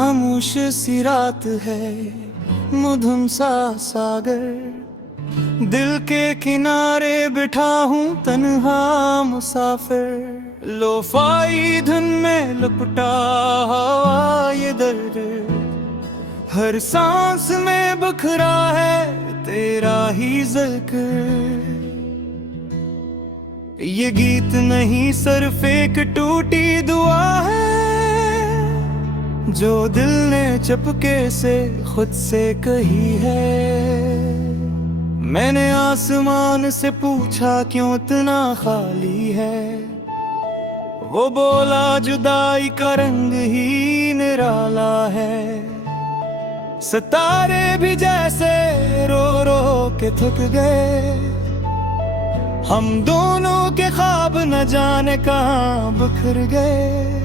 खामोश सी रात है, मधुम सा सागर, दिल के किनारे बिठा हूँ तन्हा मुसाफिर। लोफाई धुन में लपटा हवा ये दर्द, हर सांस में बखरा है तेरा ही जिक्र। ये गीत नहीं सिर्फ एक टूटी दुआ है, जो दिल ने चुपके से खुद से कही है। मैंने आसमान से पूछा क्यों इतना खाली है, वो बोला जुदाई का रंग ही निराला है। सितारे भी जैसे रो रो के थक गए, हम दोनों के ख्वाब न जाने कहाँ बिखर गए।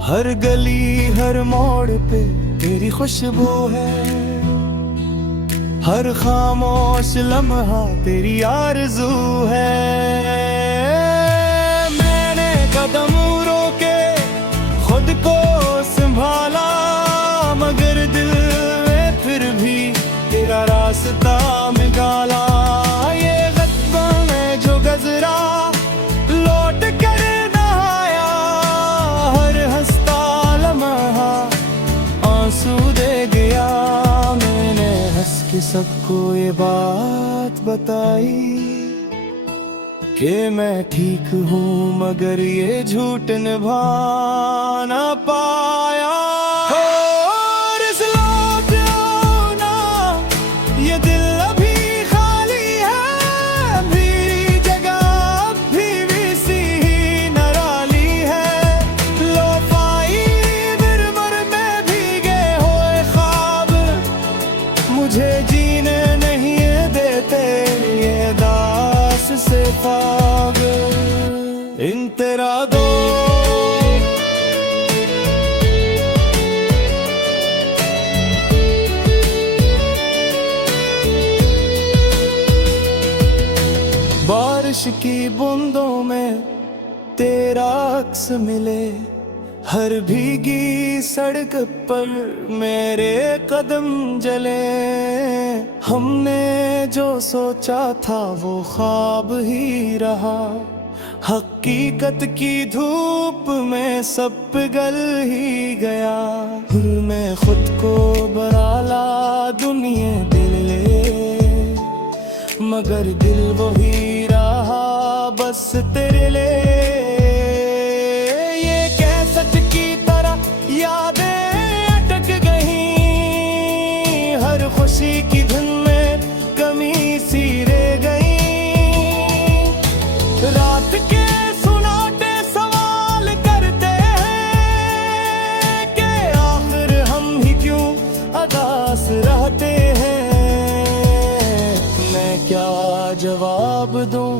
हर गली हर मोड़ पे तेरी खुशबू है, हर खामोश लम्हा तेरी आरज़ू है। मैंने कदम रोके खुद को संभाला, मगर दिल में फिर भी तेरा रास्ता निकाला। ये ग़ज़्बा में जो गज़रा लौट कर न आया, हर हंसता लम्हा आंसू दे गया। मैंने हंस के सबको ये बात बताई कि मैं ठीक हूँ, मगर ये झूठ निभा ना पाया। और इस लौट आओ ना, ये दिल अभी खाली है, मेरी जगह अब भी सी ही नराली है। लोफाई दिलबर में भीगे हुए ख्वाब मुझे जीने नहीं देते, ये दास से ख्वाब इन तेरा दो। बारिश की बूंदों में तेरा अक्स मिले, हर भीगी सड़क पर मेरे कदम जले। हमने जो सोचा था वो ख्वाब ही रहा, हकीकत की धूप में सब पिघल ही गया। मैं खुद को बराला दुनिया दिल ले, मगर दिल वही रहा बस तेरे लिए। ये कैसेट की तरह यादें अटक गई, हर खुशी की धुन में कमी सी रह गई। रात के सुनाटे सवाल करते हैं कि आखिर हम ही क्यों अदास रहते हैं। मैं क्या जवाब दूं,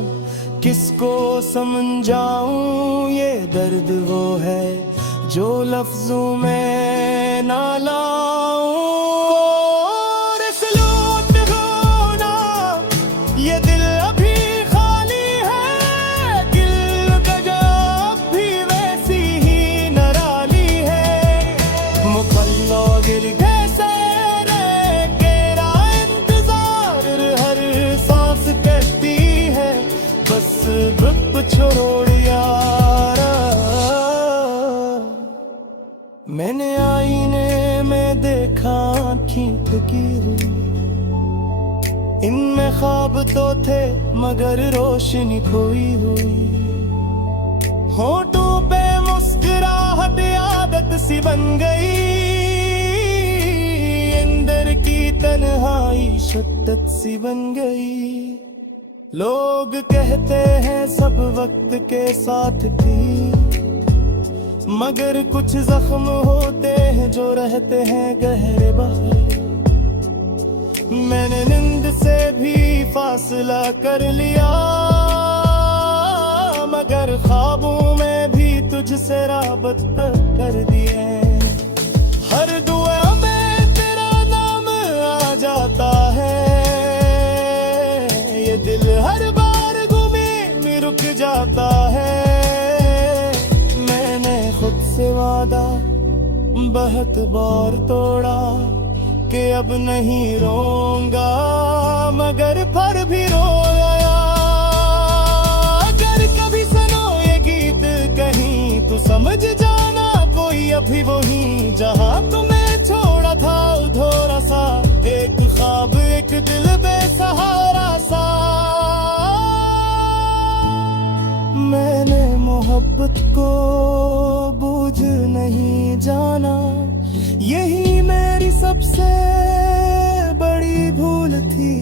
किसको समझाऊं, ये दर्द वो है जो लफ्जों में ना लाऊं। और इस लौट हो ना, ये दिल अभी खाली है, दिल का जवाब भी वैसी ही नराली है। मुकल्ला गिर कैसे रे तेरा इंतजार, हर सांस कहती है बस रुक छोड़ यारा। मैंने आईने में देखा आँखें ढकी हुई, इनमें ख्वाब तो थे मगर रोशनी खोई हुई। होठों पे मुस्कुराहट आदत सी बन गई, अंदर की तन्हाई शिद्दत सी बन गई। लोग कहते हैं सब वक्त के साथ थी, मगर कुछ जख्म होते हैं जो रहते हैं गहरे बहरे। मैंने नींद से भी फासला कर लिया, मगर ख्वाबों में भी तुझसे राबता कर दिया। हर दुआ में तेरा नाम आ जाता है, ये दिल हर बार घूमे में रुक जाता है। मैंने खुद से वादा बहुत बार तोड़ा कि अब नहीं रोऊंगा, मगर फिर भी रोया। अगर कभी सुनो ये गीत कहीं तो समझ जाना कोई अभी वही जहां तुम्हें छोड़ा था अधूरा सा, एक ख्वाब एक दिल बेसहारा सा। मैंने मोहब्बत को बूझ नहीं जाना, यही मेरी सबसे बड़ी भूल थी।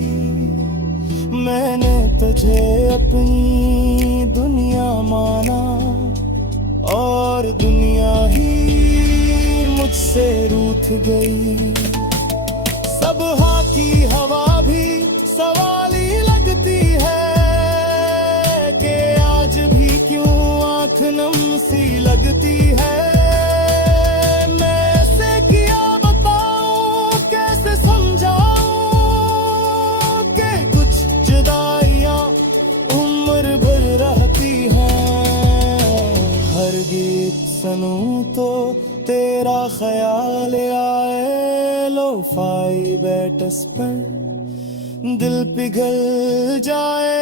मैंने तुझे अपनी दुनिया माना और दुनिया ही मुझसे रूठ गई। सब हाँ की हवा भी सवाल ही लगती है कि आज भी क्यों आँख नम सी लगती है। मैं ऐसे किया बताऊं, कैसे समझाऊं कि कुछ जुदाइयां उम्र भर रहती हैं। हर गीत सुनूं तो तेरा ख्याल आए, लो-फाई बैटस पर दिल पिघल जाए।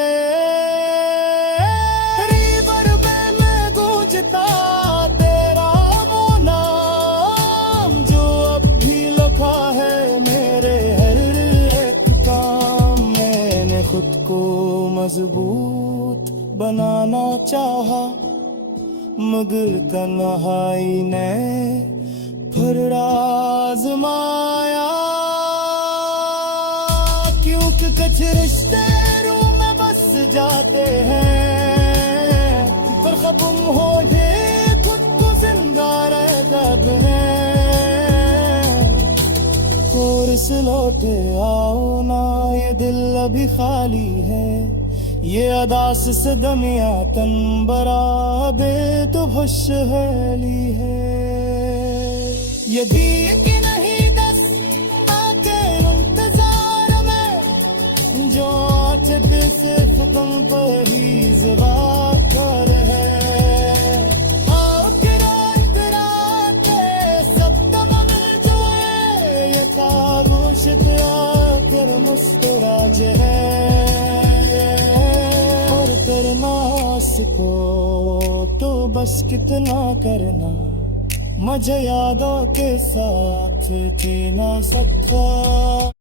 रिवर्ब में गूंजता तेरा वो नाम जो अब भी लिखा है मेरे हर एक काम। मैंने खुद को मजबूत बनाना चाहा, मगर तन्हाई ने फिर आजमाया। क्योंकि कुछ रिश्ते रूह में बस जाते हैं, पर खत्म हो जाए खुद को जिंदा रह जाते हैं। कोरस लौटे आओ ना, ये दिल अभी खाली है। ये अदास सदमिया तन बराबे तो खुशहाली है। यदि कि नहीं दस आके इंतजार में, जो आँचत सिर्फ तुम पर ही ज़िवार कर है। आओ किरा के सब तमल जो है, ये खामोश आखिर मुस्कुराज है। करना सको तो बस कितना करना, मुझे यादों के साथ जीना सकता।